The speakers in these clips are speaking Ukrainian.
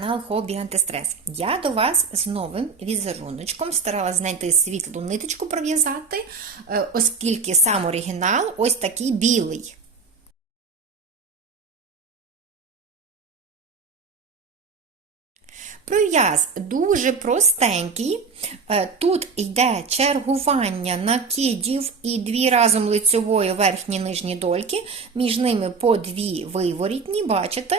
канал Хобі Антистрес. Я до вас з новим візеруночком старалась знайти світлу ниточку пров'язати, е, оскільки сам оригінал ось такий білий. Пров'яз дуже простенький. Е, Тут йде чергування накидів і дві разом лицьової верхні нижні дольки, між ними по дві виворітні, бачите?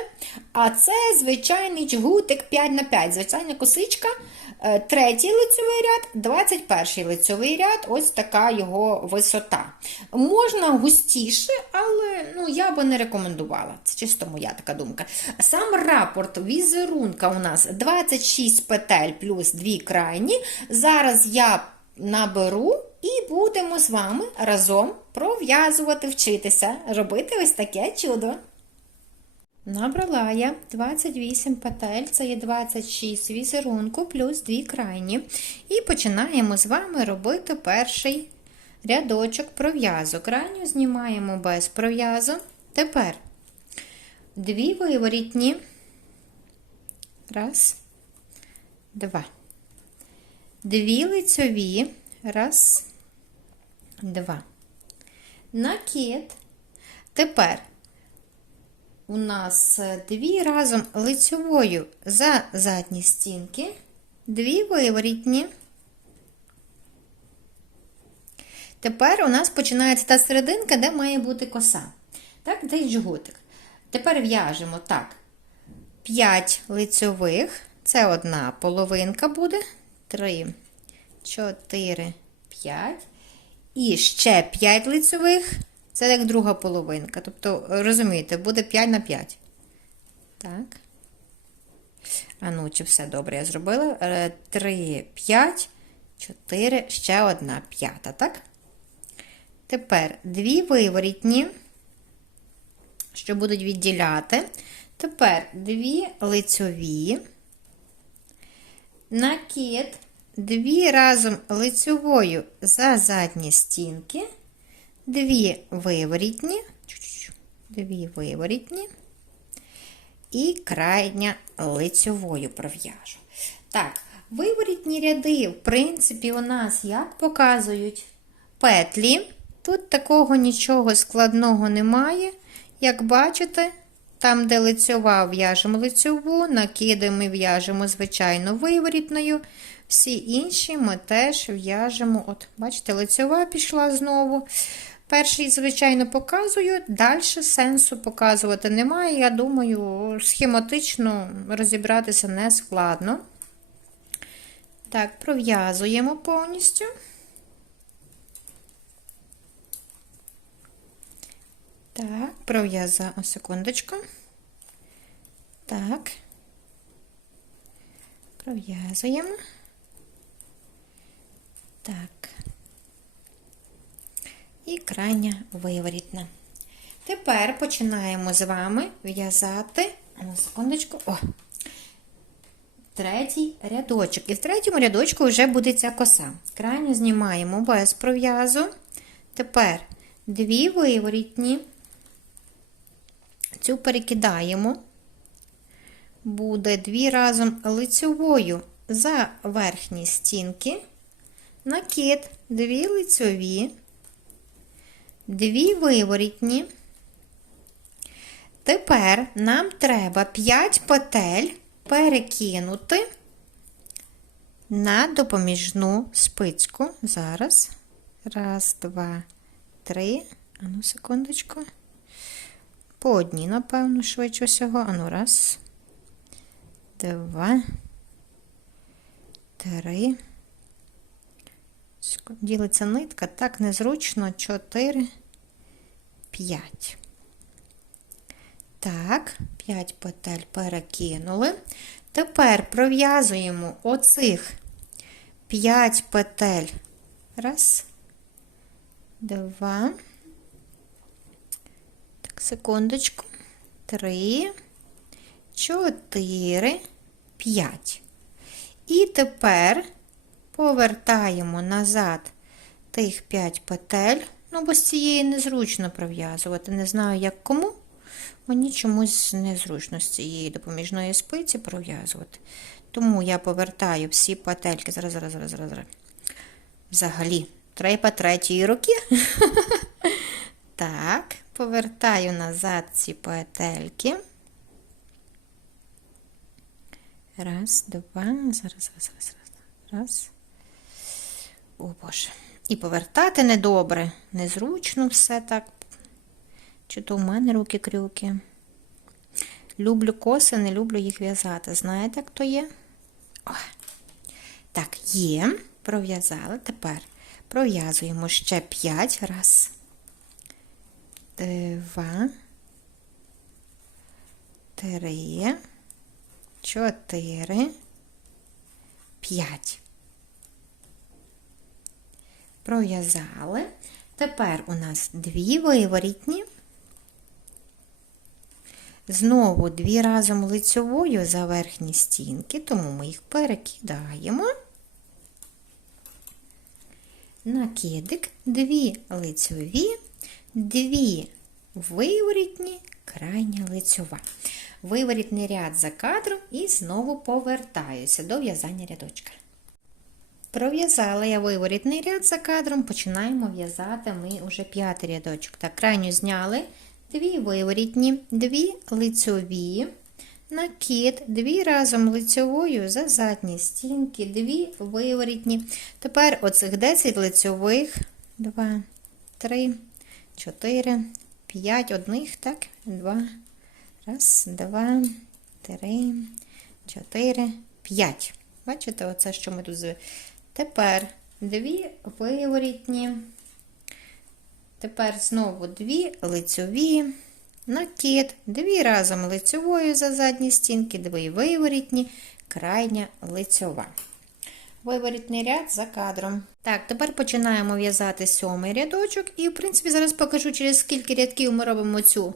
А це звичайний джгутик 5 на 5 звичайна косичка. Е, Третій лицьовий ряд, 21 лицьовий ряд, ось така його висота. Можна густіше, але ну, я би не рекомендувала. Це чисто моя така думка. Сам рапорт візерунка у нас 26 петель плюс 2 крайні. Зараз я наберу і будемо з вами разом пров'язувати, вчитися, робити ось таке чудо. Набрала я 28 петель, це є 26 візерунку плюс 2 крайні. І починаємо з вами робити перший рядочок пров'язу. Крайню знімаємо без пров'язу. Тепер дві виворітні. Раз, два. Дві лицьові. Раз, два. Накид. Тепер у нас дві разом лицьовою за задні стінки, дві виворітні. Тепер у нас починається та серединка, де має бути коса. Так, де джгутик. Тепер в'яжемо так. 5 лицьових, це одна половинка буде. 3, 4, 5. І ще 5 лицьових. Це як друга половинка. Тобто, розумієте, буде 5 на 5. Так. А ну, чи все добре я зробила? 3, 5, 4, ще одна п'ята, так? Тепер дві виворітні, що будуть відділяти. Тепер дві лицьові, накид, дві разом лицьовою за задні стінки дві виворітні, дві виворітні і крайня лицьовою пров'яжу. Так, виворітні ряди, в принципі, у нас як показують петлі. Тут такого нічого складного немає. Як бачите, там, де лицьова, в'яжемо лицьову, накиди ми в'яжемо, звичайно, виворітною. Всі інші ми теж в'яжемо. От, бачите, лицьова пішла знову. Перший, звичайно, показую, далі сенсу показувати немає. Я думаю, схематично розібратися не складно. Так, пров'язуємо повністю. Так, пров'язала секундочку. Так, пров'язуємо. Так і крайня виворітна. Тепер починаємо з вами в'язати, на секундочку, о, третій рядочок. І в третьому рядочку вже буде ця коса. Крайню знімаємо без пров'язу. Тепер дві виворітні, цю перекидаємо, буде дві разом лицьовою за верхні стінки, накид, дві лицьові дві виворітні. Тепер нам треба 5 петель перекинути на допоміжну спицьку. Зараз. Раз, два, три. Ану, секундочку. По одній, напевно, швидше всього. Ану, раз, два, три. Ділиться нитка, так незручно 4, 5. Так, 5 петель перекинули. Тепер пров'язуємо оцих 5 петель. Раз, два. Секундочку. Три, чотири, п'ять. І тепер повертаємо назад тих 5 петель. Ну, бо з цієї незручно пров'язувати. Не знаю, як кому. мені чомусь незручно з цієї допоміжної спиці пров'язувати. Тому я повертаю всі петельки. Зараз, зараз, зараз, зараз. Взагалі, треба третьої руки. Так, повертаю назад ці петельки. Раз, два, зараз, раз, раз, раз. Раз. О Боже. І повертати недобре. Незручно все так. Чи то в мене руки крюки. Люблю коси, не люблю їх в'язати. Знаєте, хто є? О. Так, є. Пров'язали. Тепер пров'язуємо ще 5 раз. Два. Три. Чотири. П'ять. Пров'язали. Тепер у нас дві виворітні. Знову дві разом лицьовою за верхні стінки, тому ми їх перекидаємо. Накидик, дві лицьові, дві виворітні, крайня лицьова. Виворітний ряд за кадром і знову повертаюся до в'язання рядочка. Пров'язала я виворітний ряд за кадром, починаємо в'язати ми уже п'ятий рядочок. Так, крайню зняли, дві виворітні, дві лицьові, накид, дві разом лицьовою за задні стінки, дві виворітні. Тепер оцих 10 лицьових, 2, 3, 4, 5 одних, так, 2, раз, два, три, чотири, п'ять. Бачите, оце, що ми тут звели. Тепер дві виворітні. Тепер знову дві лицьові, накид, дві разом лицьовою за задні стінки, дві виворітні, крайня лицьова. Виворітний ряд за кадром. Так, тепер починаємо в'язати сьомий рядочок. І, в принципі, зараз покажу, через скільки рядків ми робимо цю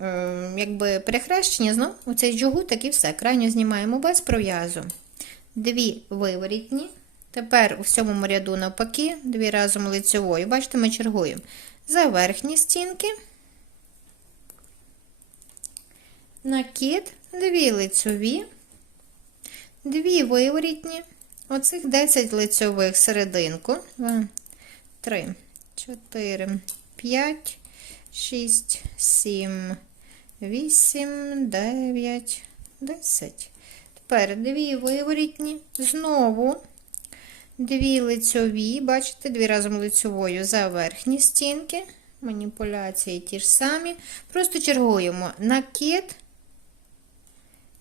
е, якби перехрещення. Знов оцей джгутик і все. Крайню знімаємо без пров'язу. Дві виворітні. Тепер у сьомому ряду навпаки, дві разом лицьовою. Бачите, ми чергуємо. За верхні стінки. Накид, дві лицьові, дві виворітні. Оцих 10 лицьових серединку. 2, 3, 4, 5, 6, 7, 8, 9, 10. Тепер дві виворітні. Знову дві лицьові, бачите, дві разом лицьовою за верхні стінки. Маніпуляції ті ж самі. Просто чергуємо накид,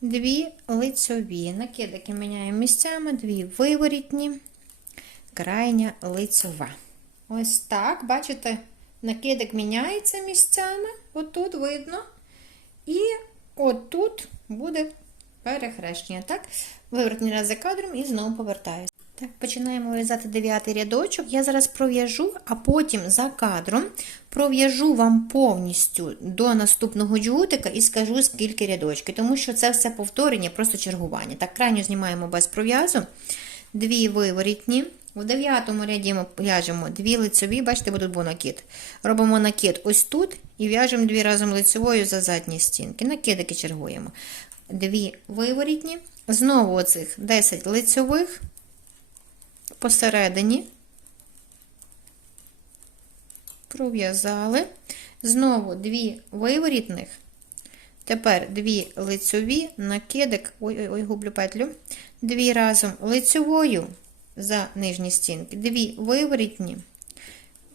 дві лицьові. Накидики міняємо місцями, дві виворітні, крайня лицьова. Ось так, бачите, накидик міняється місцями. Отут видно. І отут буде перехрещення. Так, виворотні раз за кадром і знову повертаюся. Так, починаємо в'язати дев'ятий рядочок. Я зараз пров'яжу, а потім за кадром пров'яжу вам повністю до наступного джгутика і скажу, скільки рядочків, тому що це все повторення, просто чергування. Так, крайню знімаємо без пров'язу. Дві виворітні. У дев'ятому ряді ми в'яжемо дві лицьові, бачите, бо тут був накид. Робимо накид ось тут і в'яжемо дві разом лицьовою за задні стінки. Накидики чергуємо. Дві виворітні. Знову оцих 10 лицьових посередині, пров'язали, знову дві виворітних, тепер дві лицьові, накидик, ой-ой-ой, гублю петлю, дві разом лицьовою за нижні стінки, дві виворітні,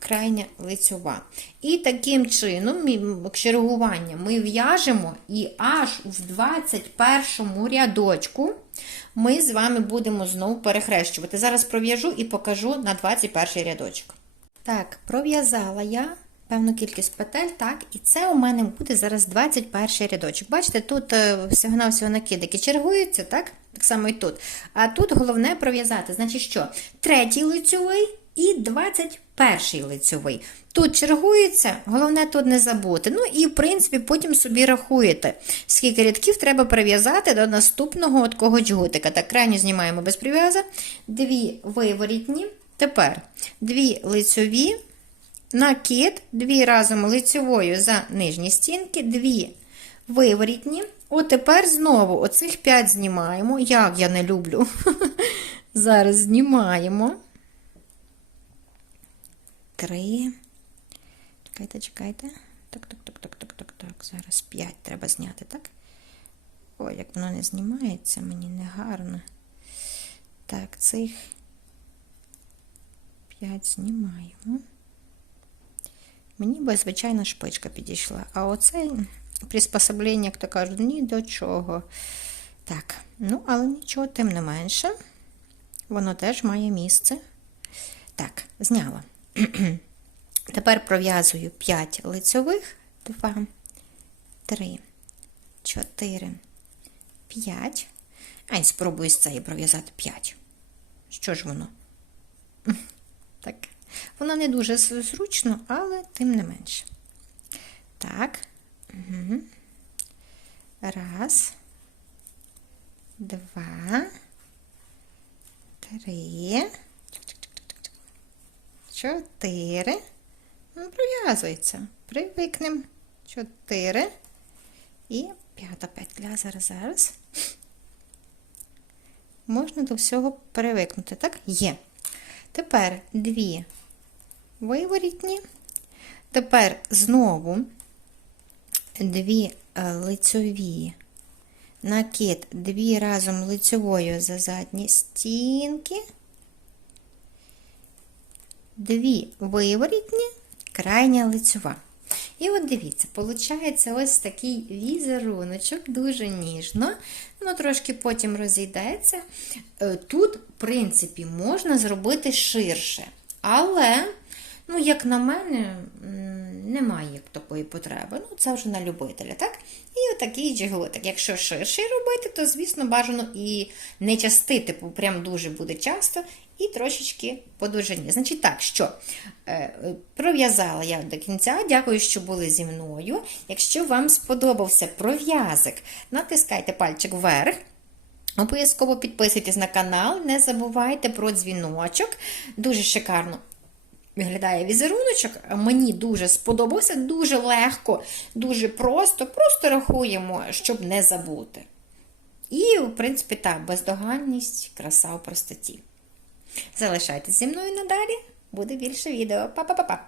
крайня лицьова. І таким чином, чергування ми в'яжемо і аж в 21 рядочку ми з вами будемо знову перехрещувати. Зараз пров'яжу і покажу на 21 рядочок. Так, пров'язала я певну кількість петель, так, і це у мене буде зараз 21 рядочок. Бачите, тут е, всього-навсього накидики чергуються, так? Так само і тут. А тут головне пров'язати. Значить, що? Третій лицьовий і 21 лицьовий. Тут чергується, головне тут не забути. Ну і, в принципі, потім собі рахуєте, скільки рядків треба прив'язати до наступного такого джгутика. Так, крайню знімаємо без прив'яза. Дві виворітні. Тепер дві лицьові, накид, дві разом лицьовою за нижні стінки, дві виворітні. От тепер знову оцих 5 знімаємо. Як я не люблю. Зараз знімаємо. Три. Чекайте, чекайте. Так, так, так, так, так, так, так. Зараз 5 треба зняти, так? Ой, як воно не знімається, мені не гарно. Так, цих 5 знімаємо. Мені би, звичайно, шпичка підійшла. А оцей приспособлення, як то кажуть, ні до чого. Так, ну, але нічого, тим не менше. Воно теж має місце. Так, зняла. Тепер пров'язую 5 лицьових, 2, 3, 4, 5. Ай, спробую з цієї пров'язати 5. Що ж воно? Так, воно не дуже зручно, але тим не менше. Так. Угу. Раз. Два. Три. Чотири. Ну, Пров'язується. Привикнемо. Чотири. І п'ята петля. Зараз, зараз. Можна до всього привикнути, так? Є. Тепер дві виворітні. Тепер знову дві е, лицьові накид, дві разом лицьовою за задні стінки, дві виворітні, крайня лицьова. І от дивіться, виходить ось такий візеруночок, дуже ніжно, воно трошки потім розійдеться. Е, Тут, в принципі, можна зробити ширше, але, ну, як на мене, немає такої потреби. Ну, це вже на любителя, так? І отакий джиглотик. Якщо ширший робити, то, звісно, бажано і не частити, бо прям дуже буде часто, і трошечки по. Значить, так, що е, пров'язала я до кінця. Дякую, що були зі мною. Якщо вам сподобався пров'язик, натискайте пальчик вверх. Обов'язково підписуйтесь на канал, не забувайте про дзвіночок. Дуже шикарно виглядає візеруночок. Мені дуже сподобався, дуже легко, дуже просто. Просто рахуємо, щоб не забути. І, в принципі, так, бездоганність, краса у простоті. Залишайтеся зі мною надалі, буде більше відео. Па-па-па-па!